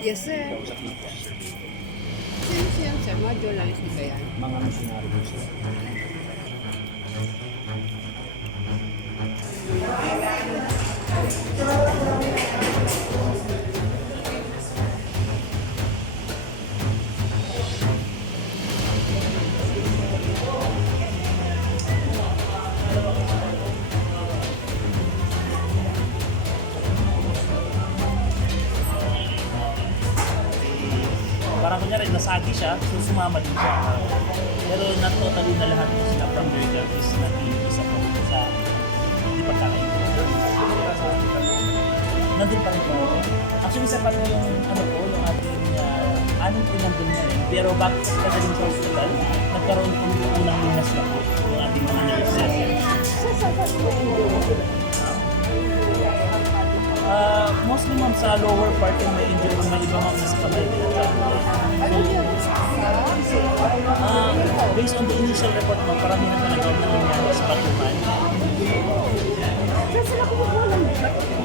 Yes, sir. Sino siya, sir? Journalist ba yan? Mga missionary po sila. Parang kunyari, nasagi siya, so sumama din siya. Pero not totally na lahat po sila from Virgil is nag-iisa po sa hindi pagkakain. Nandun pa rin po. Actually, isa pa rin yung ano po, yung ating uh, anong po nandun na rin. Pero bago sa pagdating sa hospital, nagkaroon po ng unang lunas na po yung ating mga nurses. Mostly ma'am sa lower part yung may injury, may iba mga sa kamay. Ano yun? Uh, based on the initial report mo, paramihan talaga na nangyari sa patuman. Saan ako pupunan?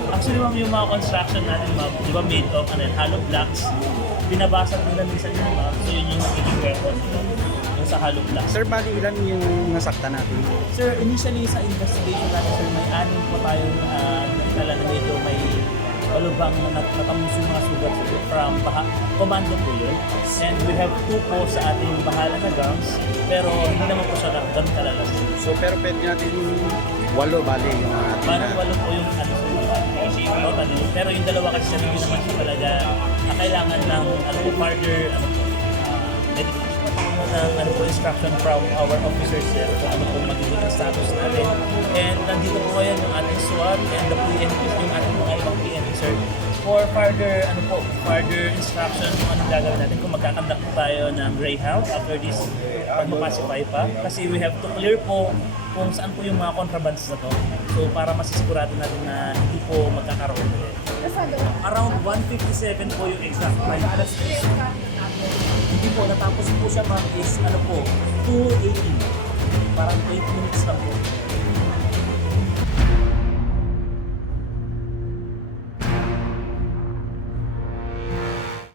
Actually, ma'am, yung mga construction natin, ma'am, di ba made of ano, yun, hollow blocks, binabasag nila minsan yun, ma'am. So, yun yung nagiging weapon nila, yung sa hollow blocks. Sir, bali ilan yung nasakta natin? Sir, initially sa investigation natin, sir, may anim po tayong uh, nakilala na medyo may palubang na nat- natamuso mga sugat from baha, commando po yun. And we have two po sa ating bahala na gangs, pero hindi naman po siya kalala. sir. So, pero pwede natin walo bali yung ating Parang walo po yung ano sa mga totally. Pero yung dalawa kasi sa hindi naman siya talaga na kailangan ng ano po, further ano po, uh, medication ng ano po, instruction from our officers there kung ano po magiging status natin. And nandito po ngayon yung ating SWAT and the PNP, yung ating for further ano po, further instruction kung anong gagawin natin kung magkakandak po tayo ng Greyhound after this pag mapacify pa. Kasi we have to clear po kung saan po yung mga contrabands na to. So para masisigurado natin na hindi po magkakaroon ulit. Around 157 po yung exact time. Alas 3. Hindi po, natapos po siya ma'am is ano po, 2.18. Parang 8 minutes lang po.